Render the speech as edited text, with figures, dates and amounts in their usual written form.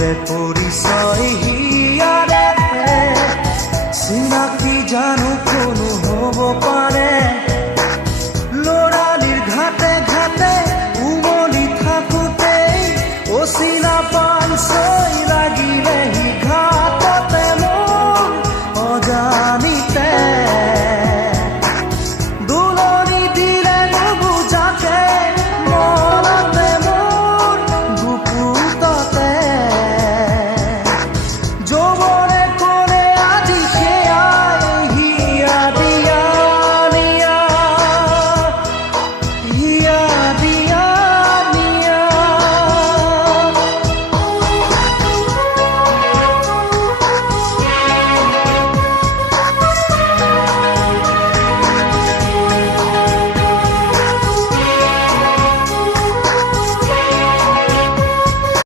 মোৰে পৰিচয় হিয়াৰে চিনাকি জানো কোনো হ'ব পাৰে ল'ৰালিৰ ঘাটে ঘাটে উমলি থাকোঁতেই অচিনা পাঞ্চৈ লাগিলেহি ঘাটতে মোৰ অজানি